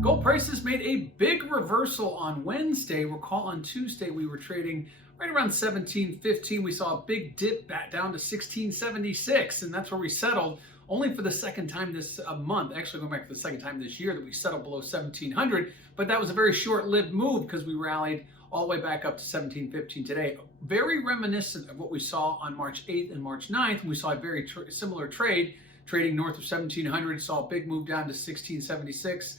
Gold prices made a big reversal on Wednesday. Recall on Tuesday we were trading right around 17.15. We saw a big dip back down to 16.76, and that's where we settled. Only for the second time this month, actually going back for the second time this year, that we settled below 1700. But that was a very short-lived move because we rallied all the way back up to 17.15 today. Very reminiscent of what we saw on March 8th and March 9th. We saw a very similar trade, trading north of 1700. Saw a big move down to 1676.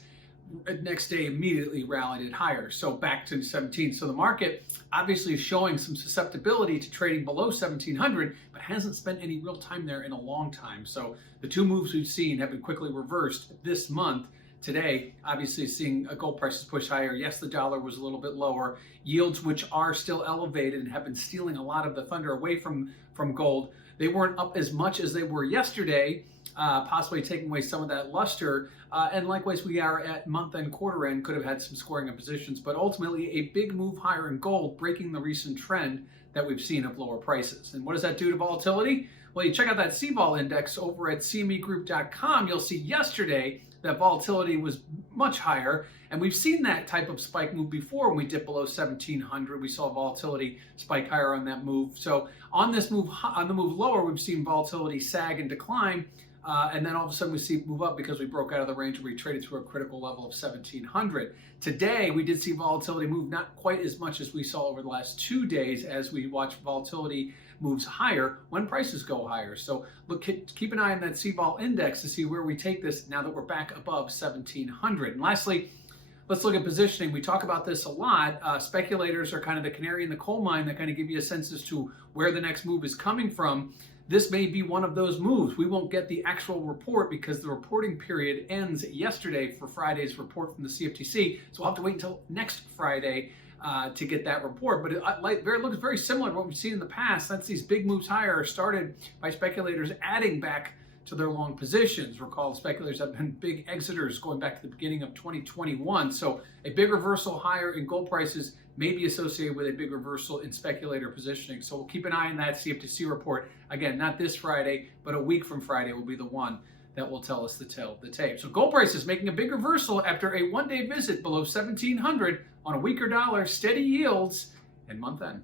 Next day immediately rallied it higher, so back to 17. So the market obviously is showing some susceptibility to trading below 1700, but hasn't spent any real time there in a long time. So the two moves we've seen have been quickly reversed this month. Today, obviously seeing gold prices push higher. Yes, the dollar was a little bit lower. Yields, which are still elevated and have been stealing a lot of the thunder away from gold, they weren't up as much as they were yesterday, possibly taking away some of that luster. And likewise, we are at month end, quarter end, could have had some scoring of positions, but ultimately a big move higher in gold, breaking the recent trend that we've seen of lower prices. And what does that do to volatility? Well, you check out that CVOL index over at cmegroup.com. You'll see yesterday that volatility was much higher, and we've seen that type of spike move before. When we dipped below 1700, we saw volatility spike higher on that move. So on this move, on the move lower, we've seen volatility sag and decline, and then all of a sudden we see it move up because we broke out of the range where we traded through a critical level of 1700. Today, we did see volatility move not quite as much as we saw over the last 2 days as we watched volatility moves higher when prices go higher. So look, keep an eye on that CVOL index to see where we take this now that we're back above 1700. And lastly, let's look at positioning. We talk about this a lot. Speculators are kind of the canary in the coal mine that kind of give you a sense as to where the next move is coming from. This may be one of those moves. We won't get the actual report because the reporting period ends yesterday for Friday's report from the CFTC. So we'll have to wait until next Friday to get that report. But it looks very similar to what we've seen in the past. That's these big moves higher are started by speculators adding back to their long positions. Recall, speculators have been big exiters going back to the beginning of 2021. So a big reversal higher in gold prices may be associated with a big reversal in speculator positioning. So we'll keep an eye on that CFTC report. Again, not this Friday, but a week from Friday will be the one that will tell us the tale of the tape. So gold prices making a big reversal after a one-day visit below 1700 on a weaker dollar, steady yields, and month end.